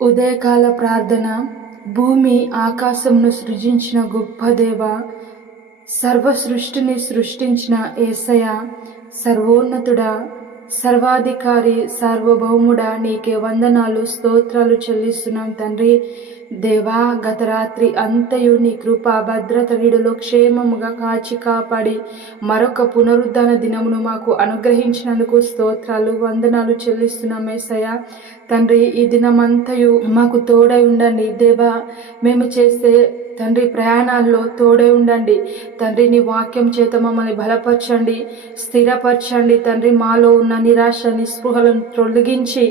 ఉదయకాల ప్రార్థన. భూమి ఆకాశంను సృజించిన గొప్ప దేవ, సర్వ సృష్టిని సృష్టించిన యేసయ్య, సర్వోన్నతుడా, సర్వాధికారి, సార్వభౌముడా, నీకే వందనాలు, స్తోత్రాలు చెల్లిస్తున్నాం తండ్రి. దేవా, గత రాత్రి అంతయు నీ కృప భద్రత నీడలో క్షేమముగా కాచి కాపాడి మరొక పునరుద్ధాన దినమును మాకు అనుగ్రహించినందుకు స్తోత్రాలు, వందనాలు చెల్లిస్తున్నాం యేసయ్య. తండ్రి, ఈ దినమంతయు మాకు తోడై ఉండండి దేవా. మేము చేసే తండ్రి ప్రయాణాల్లో తోడై ఉండండి తండ్రి. నీ వాక్యం చేత మమ్మల్ని బలపరచండి, స్థిరపరచండి తండ్రి. మాలో ఉన్న నిరాశ నిస్పృహలను తొలగించి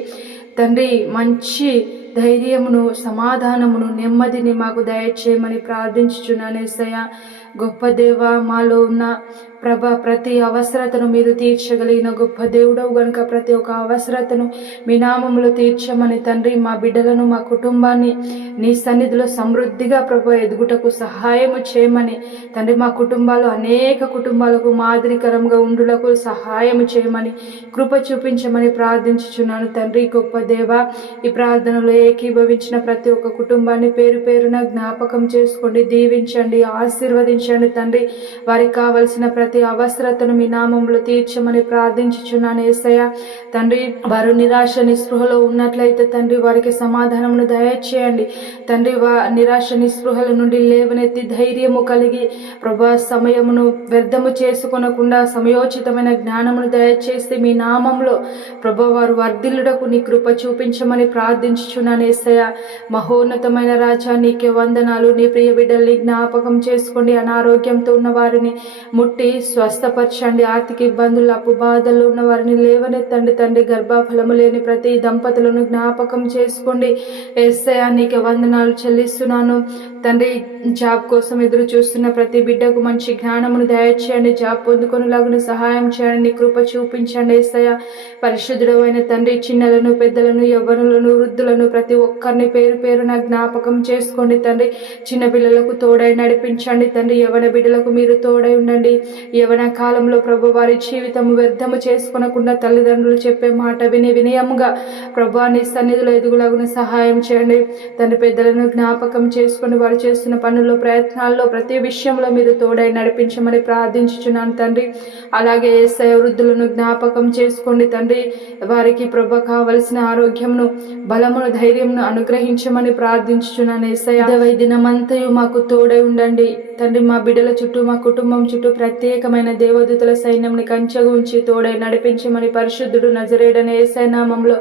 తండ్రి మంచి ధైర్యమును, సమాధానమును, నెమ్మదిని మాకు దయచేయమని ప్రార్థించుచున్నాను యేసయ్య. గొప్ప దేవ, మాలో ఉన్న ప్రతి అవసరతను మీరు తీర్చగలిగిన గొప్ప దేవుడవు గనుక ప్రతి ఒక్క అవసరతను మీ నామములో తీర్చమని తండ్రి, మా బిడ్డలను, మా కుటుంబాన్ని నీ సన్నిధిలో సమృద్ధిగా ఎదుగుటకు సహాయము చేయమని తండ్రి, మా కుటుంబాలు అనేక కుటుంబాలకు మాదిరికరంగా ఉండుటకు సహాయము చేయమని కృప చూపించమని ప్రార్థించుచున్నాను తండ్రి. గొప్ప దేవ, ఈ ప్రార్థనలో ఏకీభవించిన ప్రతి ఒక్క కుటుంబాన్ని పేరు పేరున జ్ఞాపకం చేసుకోండి, దీవించండి, ఆశీర్వదించండి తండ్రి. వారికి కావలసిన ప్రతి అవసరతను మీ నామంలో తీర్చమని ప్రార్థించుచున్నాను యేసయ్య. తండ్రి, వారు నిరాశ నిస్పృహలో ఉన్నట్లయితే తండ్రి, వారికి సమాధానమును దయచేయండి తండ్రి. నిరాశ నిస్పృహల నుండి లేవనెత్తి ధైర్యము కలిగి ప్రభా సమయమును వ్యర్థము చేసుకొనకుండా సమయోచితమైన జ్ఞానమును దయచేసి మీ నామంలో ప్రభా వారు వర్ధిల్లుటకు నీ కృప చూపించమని ప్రార్థించుచున్నాను యేసయ్య. మహోన్నతమైన రాజా, నీకే వందనాలు. నీ ప్రియ బిడ్డల్ని జ్ఞాపకం చేసుకోండి. అనారోగ్యంతో ఉన్న వారిని ముట్టి స్వస్థపరచండి. ఆర్థిక ఇబ్బందులు, అప్పు బాధల్లో ఉన్న వారిని లేవనెత్తండి తండ్రి. గర్భఫలము లేని ప్రతి దంపతులను జ్ఞాపకం చేసుకోండి యేసయ్య. నీకే వందనాలు చెల్లిస్తున్నాను తండ్రి. జాబ్ కోసం ఎదురు చూస్తున్న ప్రతి బిడ్డకు మంచి జ్ఞానమును దయచేయండి. జాబ్ పొందుకొనిలాగున సహాయం చేయండి. నీ కృప చూపించండి యేసయ్య. పరిశుద్ధుడైన తండ్రి, చిన్నలను, పెద్దలను, యవ్వనులను, వృద్ధులను ప్రతి ఒక్కరిని పేరు పేరున జ్ఞాపకం చేసుకోండి తండ్రి. చిన్న పిల్లలకు తోడై నడిపించండి తండ్రి. యవ్వన బిడ్డలకు మీరు తోడై ఉండండి. యవ్వన కాలంలో ప్రభు వారి జీవితము వ్యర్థము చేసుకొనకుండా తల్లిదండ్రులు చెప్పే మాట విని వినయముగా ప్రభు నీ సన్నిధిలో ఎదుగులాగున సహాయం చేయండి తండ్రి. పెద్దలను జ్ఞాపకం చేసుకొని వారు చేస్తున్న పనుల్లో, ప్రయత్నాల్లో, ప్రతి విషయంలో మీరు తోడై నడిపించమని ప్రార్థించుచున్నాను తండ్రి. అలాగే యేసయ్య, వృద్ధులను జ్ఞాపకం చేసుకోండి తండ్రి. వారికి ప్రభు కావలసిన ఆరోగ్యమును, బలమును, ధైర్యమును అనుగ్రహించమని ప్రార్థించుచున్నాను యేసయ్య. ఈ దినమంతయు మాకు తోడై ఉండండి తండ్రి. మా బిడ్డల చుట్టూ, మా కుటుంబం చుట్టూ ప్రత్యేకమైన దేవదూతల సైన్యంని కంచెగా ఉంచి తోడై నడిపించమని పరిశుద్ధుడు నజరేయుడైన యేసయ్య నామములో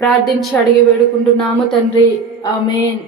ప్రార్థించి అడిగి వేడుకుంటున్నాము తండ్రి. ఆమేన్.